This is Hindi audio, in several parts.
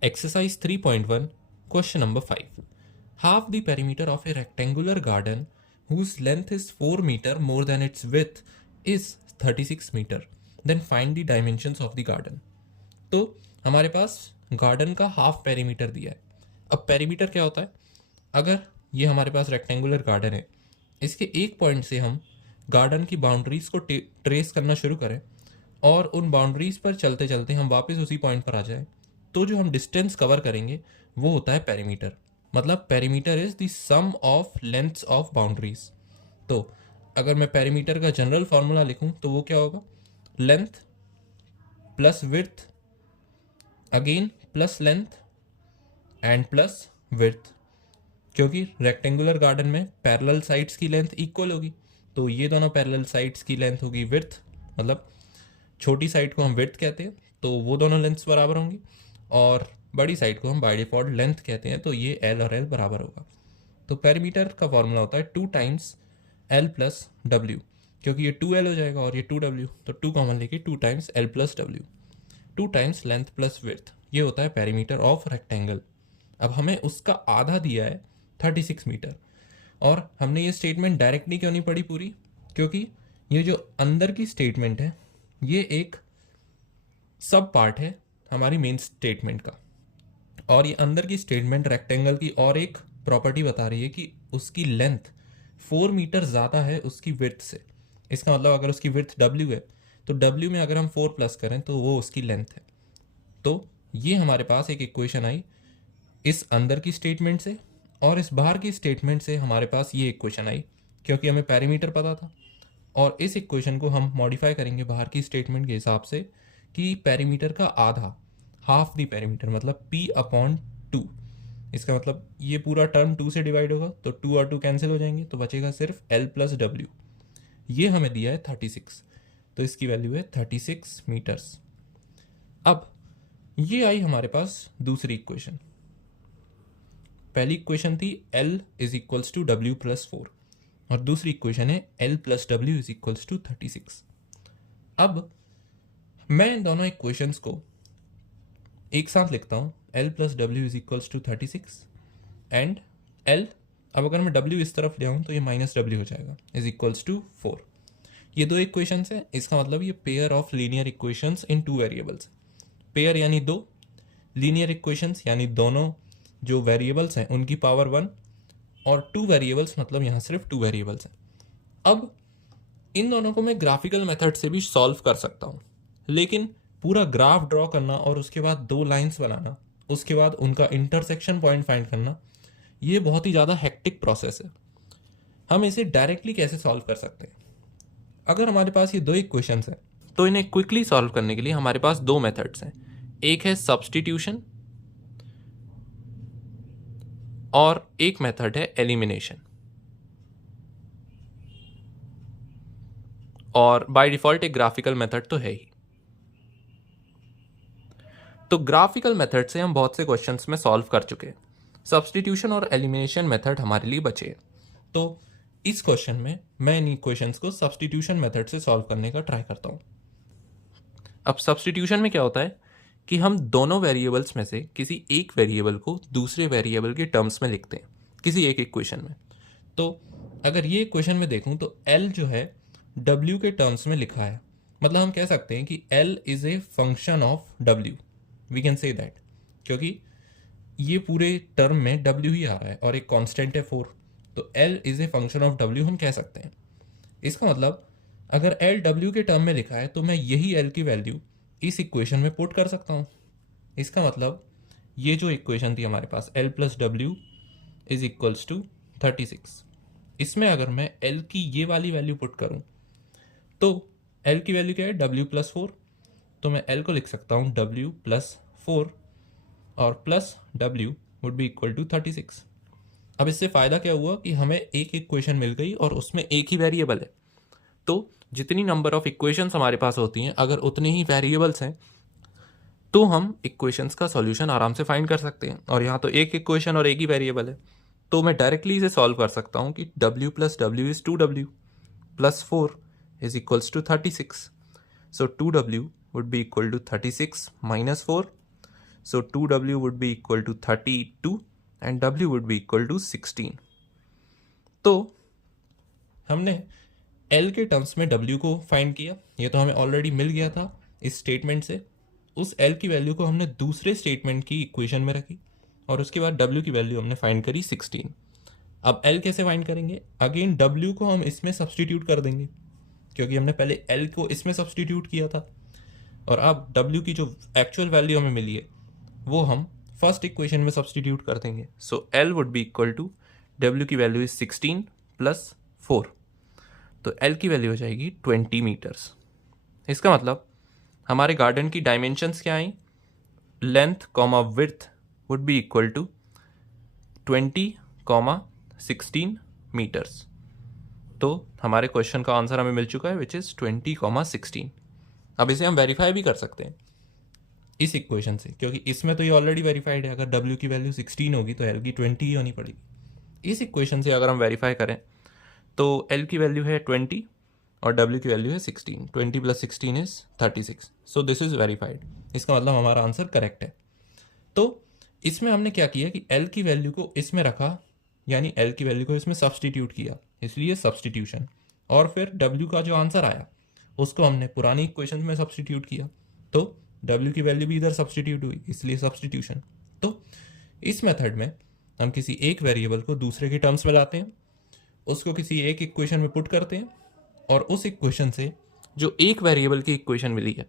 Exercise 3.1, question number 5. Half the perimeter of a rectangular garden whose length is 4 meter more than its width is 36 meter. Then find the dimensions of the garden. तो हमारे पास गार्डन का हाफ पेरीमीटर दिया है. अब पेरीमीटर क्या होता है? अगर ये हमारे पास रेक्टेंगुलर गार्डन है, इसके एक पॉइंट से हम गार्डन की बाउंड्रीज को ट्रेस करना शुरू करें और उन बाउंड्रीज पर चलते चलते हम वापस उसी पॉइंट पर आ जाएं, तो जो हम डिस्टेंस कवर करेंगे वो होता है पेरीमीटर. मतलब perimeter is the sum of lengths of boundaries. तो अगर मैं पेरीमीटर का जनरल फॉर्मूला लिखूं तो वो क्या होगा? Length plus width again plus length and plus width. क्योंकि रेक्टेंगुलर गार्डन में पैरेलल साइड्स की लेंथ इक्वल होगी, तो ये दोनों पैरेलल साइड्स की लेंथ होगी विड्थ. मतलब छोटी साइड को हम विड्थ कहते हैं, तो वो दोनों लेंथ्स बराबर होंगी, और बड़ी साइड को हम बाय डिफॉल्ट लेंथ कहते हैं, तो ये एल और एल बराबर होगा. तो पेरीमीटर का फॉर्मूला होता है 2 टाइम्स एल प्लस डब्ल्यू. क्योंकि ये 2L हो जाएगा और ये 2W, तो 2 कॉमन लेके 2 times L plus W, 2 times length plus width. ये होता है पेरीमीटर ऑफ रेक्टेंगल. अब हमें उसका आधा दिया है 36 मीटर. और हमने ये स्टेटमेंट डायरेक्टली क्यों नहीं पढ़ी पूरी? क्योंकि ये जो अंदर की स्टेटमेंट है ये एक सब पार्ट है हमारी मेन स्टेटमेंट का, और ये अंदर की स्टेटमेंट रेक्टेंगल की और एक प्रॉपर्टी बता रही है कि उसकी लेंथ 4 मीटर ज़्यादा है उसकी विड्थ से. इसका मतलब अगर उसकी विड्थ W है तो W में अगर हम 4 प्लस करें तो वो उसकी लेंथ है. तो ये हमारे पास एक इक्वेशन आई इस अंदर की स्टेटमेंट से, और इस बाहर की स्टेटमेंट से हमारे पास ये इक्वेशन आई क्योंकि हमें पेरीमीटर पता था. और इस इक्वेशन को हम मॉडिफाई करेंगे बाहर की स्टेटमेंट के हिसाब से कि पेरीमीटर का आधा, हाफ द पेरीमीटर, मतलब P/2. इसका मतलब ये पूरा टर्म 2 से डिवाइड होगा तो 2 और 2 कैंसिल हो जाएंगे, तो बचेगा सिर्फ L प्लस डब्ल्यू. ये हमें दिया है 36, तो इसकी वैल्यू है 36 मीटर्स. अब ये आई हमारे पास दूसरी इक्वेशन. पहली इक्वेशन थी L is equals to W plus 4, और दूसरी इक्वेशन है L plus W is equals to 36. अब मैं इन दोनों इक्वेशंस को एक साथ लिखता हूँ. L plus W is equals to 36 and L, अब अगर मैं W इस तरफ ले आऊँ तो ये माइनस डब्ल्यू हो जाएगा, इज इक्वल्स टू 4. ये दो इक्वेशंस हैं, इसका मतलब ये pair of linear equations in 2 variables. Pair यानी 2, लीनियर इक्वेशंस यानी दोनों जो वेरिएबल्स हैं उनकी पावर 1, और 2 वेरिएबल्स मतलब यहाँ सिर्फ 2 वेरिएबल्स हैं. अब इन दोनों को मैं ग्राफिकल मेथड से भी सॉल्व कर सकता हूँ, लेकिन पूरा ग्राफ ड्रॉ करना और उसके बाद 2 लाइंस बनाना, उसके बाद उनका इंटरसेक्शन पॉइंट फाइंड करना, ये बहुत ही ज़्यादा हेक्टिक प्रोसेस है. हम इसे डायरेक्टली कैसे सॉल्व कर सकते हैं? अगर हमारे पास ये 2 इक्वेशंस हैं तो इन्हें क्विकली सॉल्व करने के लिए हमारे पास 2 मेथड्स हैं. एक है सब्स्टिट्यूशन और एक मेथड है एलिमिनेशन. और बाय डिफॉल्ट एक ग्राफिकल मेथड तो है ही. तो ग्राफिकल मेथड से हम बहुत से क्वेश्चंस में सॉल्व कर चुके हैं. सब्स्टिट्यूशन और एलिमिनेशन मेथड हमारे लिए बचे हैं. तो इस क्वेश्चन में मैं इन इक्वेशंस को सब्स्टिट्यूशन मेथड से सॉल्व करने का ट्राई करता हूँ. अब सब्स्टिट्यूशन में क्या होता है कि हम दोनों वेरिएबल्स में से किसी एक वेरिएबल को दूसरे वेरिएबल के टर्म्स में लिखते हैं किसी एक इक्वेशन में. तो अगर ये इक्वेशन में देखूं तो L जो है W के टर्म्स में लिखा है. मतलब हम कह सकते हैं कि L is a function of W. We can say that, क्योंकि ये पूरे टर्म में W ही आ रहा है और एक कांस्टेंट है 4, तो L is a function of W हम कह सकते हैं. इसका मतलब अगर L W के टर्म में लिखा है तो मैं यही L की वैल्यू इस इक्वेशन में पुट कर सकता हूँ. इसका मतलब ये जो इक्वेशन थी हमारे पास L plus W is equals to 36, इसमें अगर मैं L की ये वाली वैल्यू पुट करूँ तो L की वैल्यू क्या है? W plus 4. तो मैं L को लिख सकता हूँ W प्लस 4, और plus W would be equal to 36. अब इससे फ़ायदा क्या हुआ कि हमें एक इक्वेशन मिल गई और उसमें एक ही वेरिएबल है. तो जितनी नंबर ऑफ इक्वेशंस हमारे पास होती हैं, अगर उतने ही वेरिएबल्स हैं तो हम इक्वेशंस का सॉल्यूशन आराम से फाइंड कर सकते हैं. और यहाँ तो एक इक्वेशन और एक ही वेरिएबल है, तो मैं डायरेक्टली इसे सॉल्व कर सकता हूँ कि W plus W is 2W plus 4 is equals to 36. So 2W would be equal to 36 minus 4. So 2w would be equal to 32 and w would be equal to 16. तो हमने L के टर्म्स में W को फाइंड किया, ये तो हमें ऑलरेडी मिल गया था इस स्टेटमेंट से। उस L की वैल्यू को हमने दूसरे स्टेटमेंट की इक्वेशन में रखी और उसके बाद W की वैल्यू हमने फाइंड करी 16। अब L कैसे फाइंड करेंगे? अगेन W को हम इसमें सब्सटीट्यूट कर देंगे क्योंकि हमने पहले L को इसमें सब्सटीट्यूट किया था, और अब W की जो एक्चुअल वैल्यू हमें मिली है वो हम फर्स्ट इक्वेशन में सब्सटीट्यूट कर देंगे। So L would be equal to W की वैल्यू इज 16 प्लस 4, तो L की वैल्यू हो जाएगी 20 मीटर्स। इसका मतलब हमारे गार्डन की डायमेंशंस क्या आई? Length comma width would be equal to 20, 16 metres. तो हमारे क्वेश्चन का आंसर हमें मिल चुका है विच इज़ 20, 16। अब इसे हम वेरीफाई भी कर सकते हैं इस इक्वेशन से, क्योंकि इसमें तो ये ऑलरेडी वेरीफाइड है। अगर W की वैल्यू 16 होगी तो L की 20 ही होनी पड़ेगी। इस इक्वेशन से अगर हम वेरीफाई करें तो L की वैल्यू है 20 और W की वैल्यू है 16। 20 plus 16 is 36। So this is verified. इसका मतलब हमारा आंसर करेक्ट है। तो इसमें हमने क्या किया कि L की वैल्यू को इसमें रखा, यानी L की वैल्यू को इसमें सब्सटीट्यूट किया, इसलिए सब्सटीट्यूशन। और फिर W का जो आंसर आया उसको हमने पुरानी इक्वेशन में सब्सटीट्यूट किया, तो W की वैल्यू भी इधर सब्सटीट्यूट हुई, इसलिए सब्सटीट्यूशन। तो इस मेथड में हम किसी एक वेरिएबल को दूसरे के टर्म्स में लाते हैं, उसको किसी एक इक्वेशन में पुट करते हैं, और उस इक्वेशन से जो एक वेरिएबल की इक्वेशन मिली है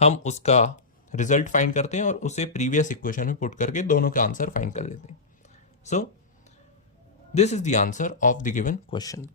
हम उसका रिजल्ट फाइंड करते हैं और उसे प्रीवियस इक्वेशन में पुट करके दोनों का आंसर फाइंड कर लेते हैं। So this is the answer of the given question.